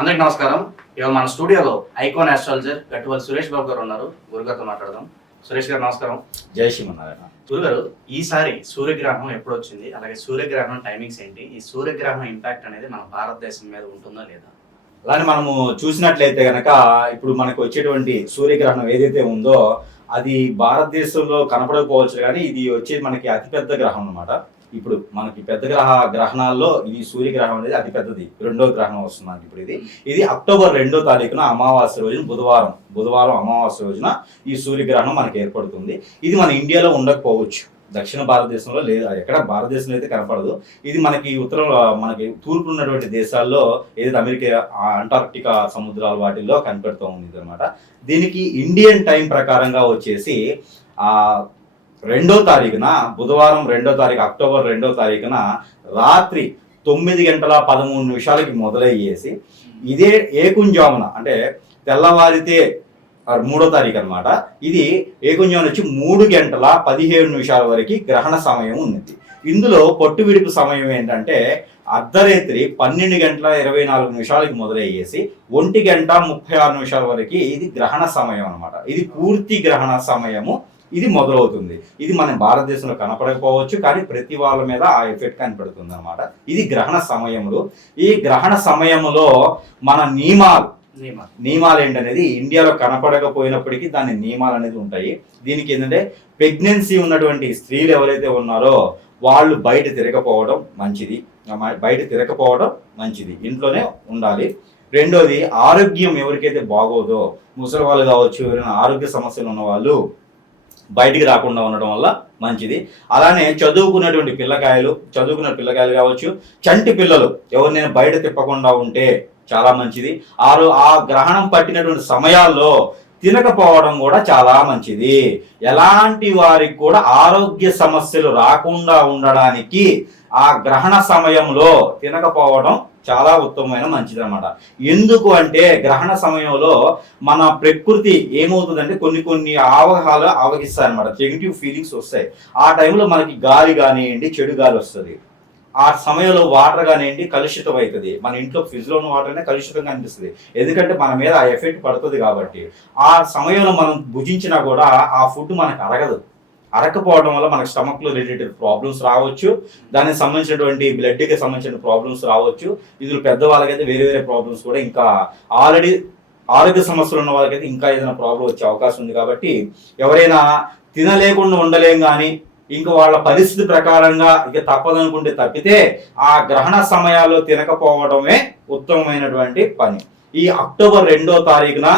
అందరికి నమస్కారం. ఇవాళ మన స్టూడియోలో ఐకాన్ ఆస్ట్రాలజర్ గట్టువల్ సురేష్ బాబు గారు ఉన్నారు. గురుగారితో మాట్లాడదాం. సురేష్ గారు నమస్కారం. జై శ్రీమన్నారాయణ. గురుగారు, ఈసారి సూర్యగ్రహణం ఎప్పుడు వచ్చింది, అలాగే సూర్యగ్రహణం టైమింగ్స్ ఏంటి, ఈ సూర్యగ్రహణం ఇంపాక్ట్ అనేది మన భారతదేశం మీద ఉంటుందా లేదా? అలానే మనము చూసినట్లయితే గనక ఇప్పుడు మనకు వచ్చేటువంటి సూర్యగ్రహణం ఏదైతే ఉందో అది భారతదేశంలో కనపడకపోవచ్చు, కానీ ఇది వచ్చేది మనకి అతిపెద్ద గ్రహం అన్నమాట. ఇప్పుడు మనకి పెద్ద గ్రహణాల్లో ఇది సూర్యగ్రహణం అనేది అతి పెద్దది, రెండో గ్రహణం వస్తుంది మనకి. ఇప్పుడు ఇది అక్టోబర్ 2వ తారీఖున అమావాస్య రోజున బుధవారం అమావాస్య రోజున ఈ సూర్యగ్రహణం మనకి ఏర్పడుతుంది. ఇది మన ఇండియాలో ఉండకపోవచ్చు, దక్షిణ భారతదేశంలో లేదు, ఎక్కడ భారతదేశంలో అయితే కనపడదు. ఇది మనకి మనకి తూర్పు ఉన్నటువంటి దేశాల్లో ఏదైతే అమెరికా, అంటార్క్టికా సముద్రాల వాటిల్లో కనిపెడుతూ ఉంది అనమాట. దీనికి ఇండియన్ టైం ప్రకారంగా వచ్చేసి 2వ తారీఖున బుధవారం 2వ తారీఖు అక్టోబర్ 2వ తారీఖున రాత్రి 9:13 మొదలయ్యేసి ఇదే ఏకుంజామున అంటే తెల్లవారితే 3వ తారీఖు అనమాట. ఇది ఏకుంజామున వచ్చి 3:17 వరకు గ్రహణ సమయం ఉంది. ఇందులో పొట్టు విడుపు సమయం ఏంటంటే అర్ధరాత్రి 12:24 మొదలయ్యేసి 1:36 వరకు ఇది గ్రహణ సమయం అనమాట. ఇది పూర్తి గ్రహణ సమయము ఇది మొదలవుతుంది. ఇది మన భారతదేశంలో కనపడకపోవచ్చు, కానీ ప్రతి వాళ్ళ మీద ఆ ఎఫెక్ట్ కనపడుతుంది అనమాట. ఇది గ్రహణ సమయంలో. ఈ గ్రహణ సమయంలో మన నియమాలు ఏంటనేది ఇండియాలో కనపడకపోయినప్పటికీ దాని నియమాలు అనేది ఉంటాయి. దీనికి ఏంటంటే ప్రెగ్నెన్సీ ఉన్నటువంటి స్త్రీలు ఎవరైతే ఉన్నారో వాళ్ళు బయట తిరగకపోవడం మంచిది, ఇంట్లోనే ఉండాలి. రెండోది, ఆరోగ్యం ఎవరికైతే బాగోదో, ముసలి వాళ్ళు కావచ్చు, ఎవరైనా ఆరోగ్య సమస్యలు ఉన్న వాళ్ళు బయటికి రాకుండా ఉండడం వల్ల మంచిది. అలానే చదువుకున్న పిల్లకాయలు కావచ్చు, చంటి పిల్లలు ఎవరినైనా బయట తిప్పకుండా ఉంటే చాలా మంచిది. ఆ గ్రహణం పట్టినటువంటి సమయాల్లో తినకపోవడం కూడా చాలా మంచిది. ఎలాంటి వారికి కూడా ఆరోగ్య సమస్యలు రాకుండా ఉండడానికి ఆ గ్రహణ సమయంలో తినకపోవడం చాలా ఉత్తమమైన మంచిది అనమాట. ఎందుకు అంటే గ్రహణ సమయంలో మన ప్రకృతి ఏమవుతుందంటే కొన్ని ఆవగిస్తాయి అనమాట, నెగిటివ్ ఫీలింగ్స్ వస్తాయి. ఆ టైంలో మనకి గాలి కానివ్వండి, చెడు గాలి వస్తుంది. ఆ సమయంలో వాటర్ కానివ్వండి కలుషితం అవుతుంది. మన ఇంట్లో ఫ్రిడ్జ్లో ఉన్న వాటర్ అనేది కలుషితంగా అనిపిస్తుంది, ఎందుకంటే మన మీద ఆ ఎఫెక్ట్ పడుతుంది కాబట్టి. ఆ సమయంలో మనం భుజించినా కూడా ఆ ఫుడ్ మనకు అరకపోవడం వల్ల మనకు స్టమక్లో రిలేటెడ్ ప్రాబ్లమ్స్ రావచ్చు, దానికి సంబంధించినటువంటి బ్లడ్కి సంబంధించిన ప్రాబ్లమ్స్ రావచ్చు. ఇందులో పెద్దవాళ్ళకైతే వేరే ప్రాబ్లమ్స్ కూడా, ఇంకా ఆల్రెడీ ఆరోగ్య సమస్యలు ఉన్న వాళ్ళకైతే ఇంకా ఏదైనా ప్రాబ్లం వచ్చే అవకాశం ఉంది. కాబట్టి ఎవరైనా తినలేకుండా ఉండలేం, కానీ ఇంకా వాళ్ళ పరిస్థితి ప్రకారంగా ఇక తప్పదనుకుంటే తప్పితే ఆ గ్రహణ సమయాల్లో తినకపోవడమే ఉత్తమమైనటువంటి పని. ఈ అక్టోబర్ 2వ తారీఖున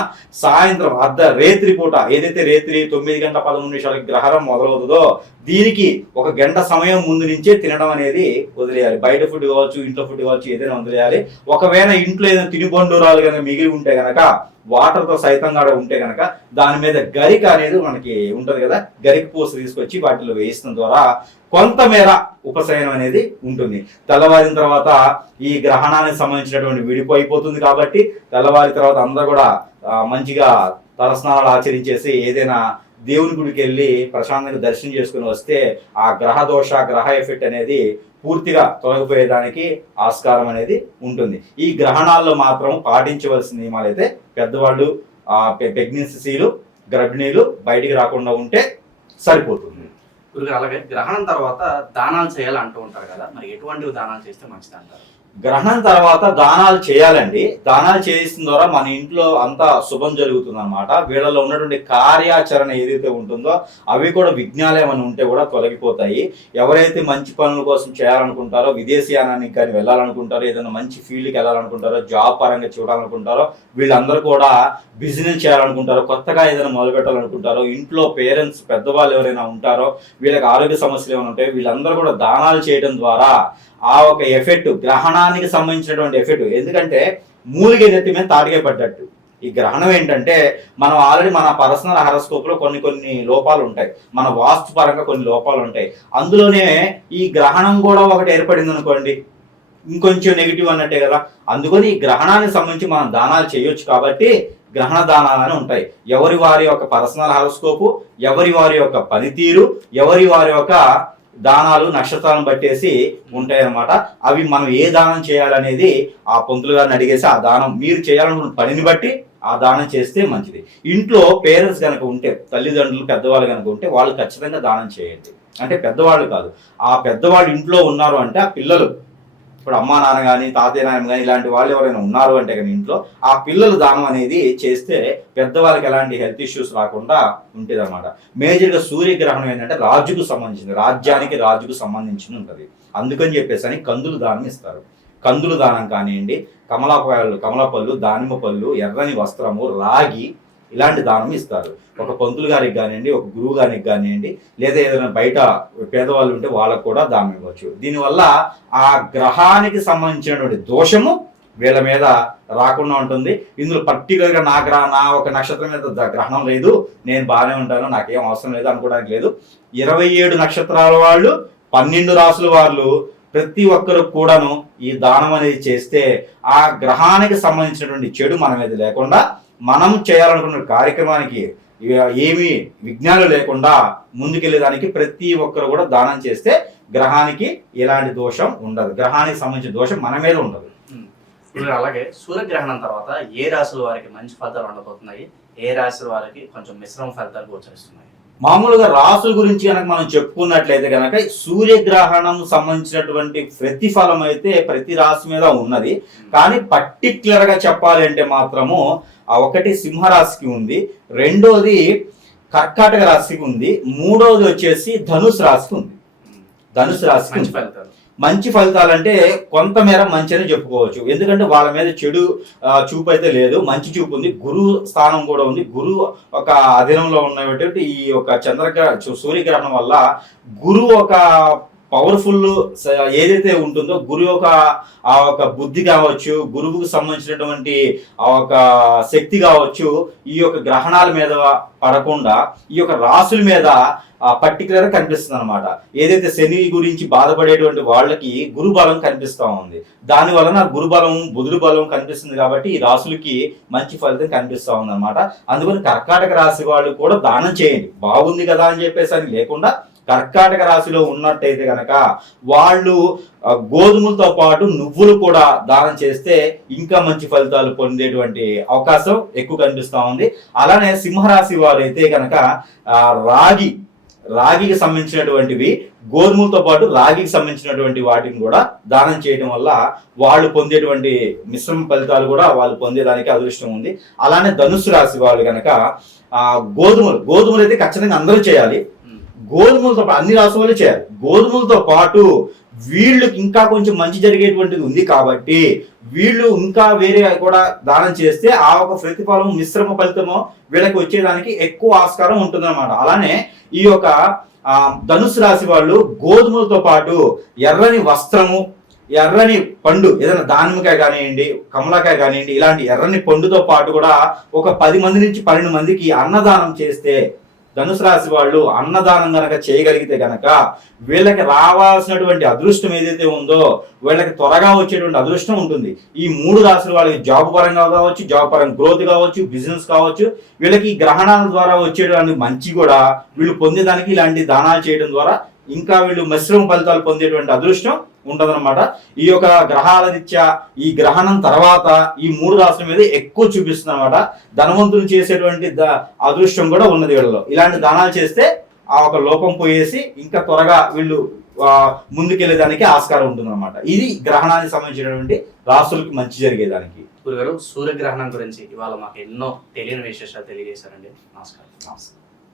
సాయంత్రం రేత్రి పూట ఏదైతే రేత్రి 9:13 గ్రహణం మొదలవుతుందో దీనికి 1 గంట సమయం ముందు నుంచే తినడం అనేది వదిలేయాలి. బయట ఫుడ్ కావచ్చు, ఇంట్లో ఫుడ్ కావచ్చు, ఏదైనా వదిలేయాలి. ఒకవేళ ఇంట్లో ఏదైనా తినుబండూరాలు కనుక మిగిలి ఉంటే కనుక, వాటర్తో సైతంగా ఉంటే కనుక దాని మీద గరిక అనేది మనకి ఉంటది కదా, గరిక పూస తీసుకొచ్చి వాటిలో వేయడం ద్వారా కొంతమేర ఉపశమనం అనేది ఉంటుంది. తెల్లవారిన తర్వాత ఈ గ్రహణానికి సంబంధించినటువంటి విడిపోయిపోతుంది కాబట్టి తెల్లవారిన తర్వాత అందరూ కూడా మంచిగా తలస్నానాలు ఆచరించేసి ఏదైనా దేవుని గుడికి వెళ్ళి ప్రశాంతంగా దర్శనం చేసుకుని వస్తే ఆ గ్రహ ఎఫెక్ట్ అనేది పూర్తిగా తొలగిపోయేదానికి ఆస్కారం అనేది ఉంటుంది. ఈ గ్రహణాల్లో మాత్రం పాటించవలసిన నియమాలు అయితే పెద్దవాళ్ళు, ప్రెగ్నెన్సీలు, గర్భిణీలు బయటికి రాకుండా ఉంటే సరిపోతుంది. అలాగే గ్రహణం తర్వాత దానాలు చేయాలి అంటూ ఉంటారు కదా, మరి ఎటువంటి దానాలు చేస్తే మంచిది అంటారు? గ్రహణం తర్వాత దానాలు చేయాలండి. దానాలు చేసిన ద్వారా మన ఇంట్లో అంతా శుభం జరుగుతుంది అనమాట. వీళ్ళలో ఉన్నటువంటి కార్యాచరణ ఏదైతే ఉంటుందో అవి కూడా విఘ్నాలు ఏమైనా ఉంటే కూడా తొలగిపోతాయి. ఎవరైతే మంచి పనుల కోసం చేయాలనుకుంటారో, విదేశీయానానికి కానీ వెళ్ళాలనుకుంటారో, ఏదైనా మంచి ఫీల్డ్కి వెళ్ళాలనుకుంటారో, జాబ్ పరంగా చూడాలనుకుంటారో, వీళ్ళందరూ కూడా బిజినెస్ చేయాలనుకుంటారో, కొత్తగా ఏదైనా మొదలు పెట్టాలనుకుంటారో, ఇంట్లో పేరెంట్స్ పెద్దవాళ్ళు ఎవరైనా ఉంటారో, వీళ్ళకి ఆరోగ్య సమస్యలు ఏమైనా ఉంటాయో, వీళ్ళందరూ కూడా దానాలు చేయడం ద్వారా ఆ ఒక ఎఫెక్ట్, గ్రహణానికి సంబంధించినటువంటి ఎఫెక్ట్, ఎందుకంటే మూలిగే నెత్తి మీద తాటికే పడ్డట్టు ఈ గ్రహణం ఏంటంటే మనం ఆల్రెడీ మన పర్సనల్ హారోస్కోప్ లో కొన్ని లోపాలు ఉంటాయి, మన వాస్తు పరంగా కొన్ని లోపాలు ఉంటాయి. అందులోనే ఈ గ్రహణం కూడా ఒకటి ఏర్పడింది అనుకోండి, ఇంకొంచెం నెగిటివ్ అన్నట్టే కదా. అందుకని ఈ గ్రహణానికి సంబంధించి మనం దానాలు చేయొచ్చు. కాబట్టి గ్రహణ దానాలని ఉంటాయి. ఎవరి వారి యొక్క పర్సనల్ హారోస్కోపు, ఎవరి వారి యొక్క పనితీరు, ఎవరి వారి యొక్క దానాలు నక్షత్రాలను బట్టేసి ఉంటాయి అన్నమాట. అవి మనం ఏ దానం చేయాలనేది ఆ పంతులు గారిని అడిగేసి ఆ దానం మీరు చేయాలనుకున్న పనిని బట్టి ఆ దానం చేస్తే మంచిది. ఇంట్లో పేరెంట్స్ కనుక ఉంటే, తల్లిదండ్రులు పెద్దవాళ్ళు కనుక ఉంటే వాళ్ళు ఖచ్చితంగా దానం చేయండి. అంటే పెద్దవాళ్ళు కాదు, ఆ పెద్దవాళ్ళు ఇంట్లో ఉన్నారు అంటే ఆ పిల్లలు, ఇప్పుడు అమ్మా నాన్న కానీ తాతయ్య నాన్న కానీ ఇలాంటి వాళ్ళు ఎవరైనా ఉన్నారు అంటే కానీ ఇంట్లో ఆ పిల్లలు దానం అనేది చేస్తే పెద్దవాళ్ళకి ఎలాంటి హెల్త్ ఇష్యూస్ రాకుండా ఉంటుంది అనమాట. మేజర్గా సూర్యగ్రహణం ఏంటంటే రాజుకు సంబంధించింది, రాజ్యానికి రాజుకు సంబంధించింది ఉంటుంది. అందుకని చెప్పేసి అని కందులు దానం ఇస్తారు. కందులు దానం కానివ్వండి, కమలాపళ్ళు, దానిమ్మ పళ్ళు, ఎర్రని వస్త్రము, రాగి ఇలాంటి దానం ఇస్తారు. ఒక పంతులు గారికి కానివ్వండి, ఒక గురువు గారికి కానివ్వండి, లేదా ఏదైనా బయట పేదవాళ్ళు ఉంటే వాళ్ళకు కూడా దానం ఇవ్వచ్చు. దీనివల్ల ఆ గ్రహానికి సంబంధించినటువంటి దోషము వీళ్ళ మీద రాకుండా ఉంటుంది. ఇందులో పర్టికులర్గా నా ఒక నక్షత్రం మీద గ్రహణం లేదు, నేను బాగానే ఉంటాను, నాకేం అవసరం లేదు అనుకోవడానికి లేదు. 27 నక్షత్రాల వాళ్ళు, 12 రాసుల వాళ్ళు ప్రతి ఒక్కరు కూడాను ఈ దానం అనేది చేస్తే ఆ గ్రహానికి సంబంధించినటువంటి చెడు మన మీద లేకుండా, మనం చేయాలనుకున్న కార్యక్రమానికి ఏమీ విఘ్నాలు లేకుండా ముందుకెళ్ళేదానికి ప్రతి ఒక్కరు కూడా దానం చేస్తే గ్రహానికి ఎలాంటి దోషం ఉండదు, గ్రహానికి సంబంధించిన దోషం మన మీద ఉండదు. అలాగే సూర్యగ్రహణం తర్వాత ఏ రాశుల వారికి మంచి ఫలితాలు ఉండబోతున్నాయి, ఏ రాశుల వారికి కొంచెం మిశ్రమ ఫలితాలు గోచరిస్తున్నాయి? మామూలుగా రాసుల గురించి కనుక మనం చెప్పుకున్నట్లయితే కనుక సూర్యగ్రహణం సంబంధించినటువంటి ప్రతిఫలం అయితే ప్రతి రాశి మీద ఉన్నది. కానీ పర్టిక్యులర్ గా చెప్పాలి అంటే మాత్రము ఒకటి సింహరాశికి ఉంది, రెండోది కర్కాటక రాశికి ఉంది, మూడోది వచ్చేసి ధనుసు రాశికి ఉంది. ధనుసు రాశికి మంచి ఫలితాలు అంటే కొంతమేర మంచి అని చెప్పుకోవచ్చు. ఎందుకంటే వాళ్ళ మీద చెడు చూపు అయితే లేదు, మంచి చూపు ఉంది. గురువు స్థానం కూడా ఉంది. గురువు ఒక అధీనంలో ఉన్నటువంటి ఈ యొక్క సూర్యగ్రహణం వల్ల గురువు ఒక పవర్ఫుల్ ఏదైతే ఉంటుందో గురువు యొక్క ఆ ఒక బుద్ధి కావచ్చు, గురువుకు సంబంధించినటువంటి ఆ ఒక శక్తి కావచ్చు, ఈ యొక్క గ్రహణాల మీద పడకుండా ఈ యొక్క రాసుల మీద పర్టికులర్ గా కనిపిస్తుంది అనమాట. ఏదైతే శని గురించి బాధపడేటువంటి వాళ్ళకి గురు బలం కనిపిస్తా ఉంది, దాని వలన గురు బలం బుధుడు బలం కనిపిస్తుంది కాబట్టి ఈ రాసులకి మంచి ఫలితం కనిపిస్తా ఉంది అనమాట. అందుకని కర్కాటక రాశి వాళ్ళు కూడా దానం చేయండి, బాగుంది కదా అని చెప్పేసి అని లేకుండా కర్కాటక రాశిలో ఉన్నట్టయితే కనుక వాళ్ళు గోధుమలతో పాటు నువ్వులు కూడా దానం చేస్తే ఇంకా మంచి ఫలితాలు పొందేటువంటి అవకాశం ఎక్కువ కనిపిస్తా ఉంది. అలానే సింహరాశి వారు అయితే కనుక రాగికి సంబంధించినటువంటివి, గోధుమలతో పాటు రాగికి సంబంధించినటువంటి వాటిని కూడా దానం చేయడం వల్ల వాళ్ళు పొందేటువంటి మిశ్రమ ఫలితాలు కూడా వాళ్ళు పొందేదానికి అదృష్టం ఉంది. అలానే ధనుసు రాశి వాళ్ళు కనుక గోధుమలు అయితే ఖచ్చితంగా అందరూ చేయాలి. గోధుమలతో పాటు అన్ని రాసుల వాళ్ళు చేయాలి. గోధుమలతో పాటు వీళ్ళకి ఇంకా కొంచెం మంచి జరిగేటువంటిది ఉంది కాబట్టి వీళ్ళు ఇంకా వేరే కూడా దానం చేస్తే ఆ ఒక ప్రతిఫలం మిశ్రమ ఫలితము వీళ్ళకి వచ్చేదానికి ఎక్కువ ఆస్కారం ఉంటుందన్నమాట. అలానే ఈ యొక్క ధనుసు రాశి వాళ్ళు గోధుమలతో పాటు ఎర్రని వస్త్రము, ఎర్రని పండు, ఏదైనా దానిమ్మకాయ కానివ్వండి, కమలాకాయ కానివ్వండి, ఇలాంటి ఎర్రని పండుతో పాటు కూడా ఒక 10 మంది నుంచి 12 మందికి అన్నదానం చేస్తే, ధనుసు రాశి వాళ్ళు అన్నదానం గనక చేయగలిగితే గనక వీళ్ళకి రావాల్సినటువంటి అదృష్టం ఏదైతే ఉందో వీళ్ళకి త్వరగా వచ్చేటువంటి అదృష్టం ఉంటుంది. ఈ 3 రాశుల వాళ్ళకి జాబ్ పరంగా కావచ్చు, జాబ్ పరంగా గ్రోత్ కావచ్చు, బిజినెస్ కావచ్చు, వీళ్ళకి గ్రహణాల ద్వారా వచ్చేటువంటి మంచి కూడా వీళ్ళు పొందేదానికి ఇలాంటి దానాలు చేయడం ద్వారా ఇంకా వీళ్ళు మిశ్రమ ఫలితాలు పొందేటువంటి అదృష్టం ఉంటదన్నమాట. ఈ యొక్క గ్రహాల రీత్యా ఈ గ్రహణం తర్వాత ఈ 3 రాశుల మీద ఎక్కువ చూపిస్తుంది అనమాట. ధనవంతులు చేసేటువంటి అదృష్టం కూడా ఉన్నది వీళ్ళలో. ఇలాంటి దానాలు చేస్తే ఆ ఒక లోపం పోయేసి ఇంకా త్వరగా వీళ్ళు ముందుకెళ్లేదానికి ఆస్కారం ఉంటుంది అనమాట. ఇది గ్రహణానికి సంబంధించినటువంటి రాశులకి మంచి జరిగేదానికి. గురుగారు, సూర్యగ్రహణం గురించి ఇవాళ మాకు ఎన్నో తెలియని విశేషాలు తెలియజేశారండి. నమస్కారం.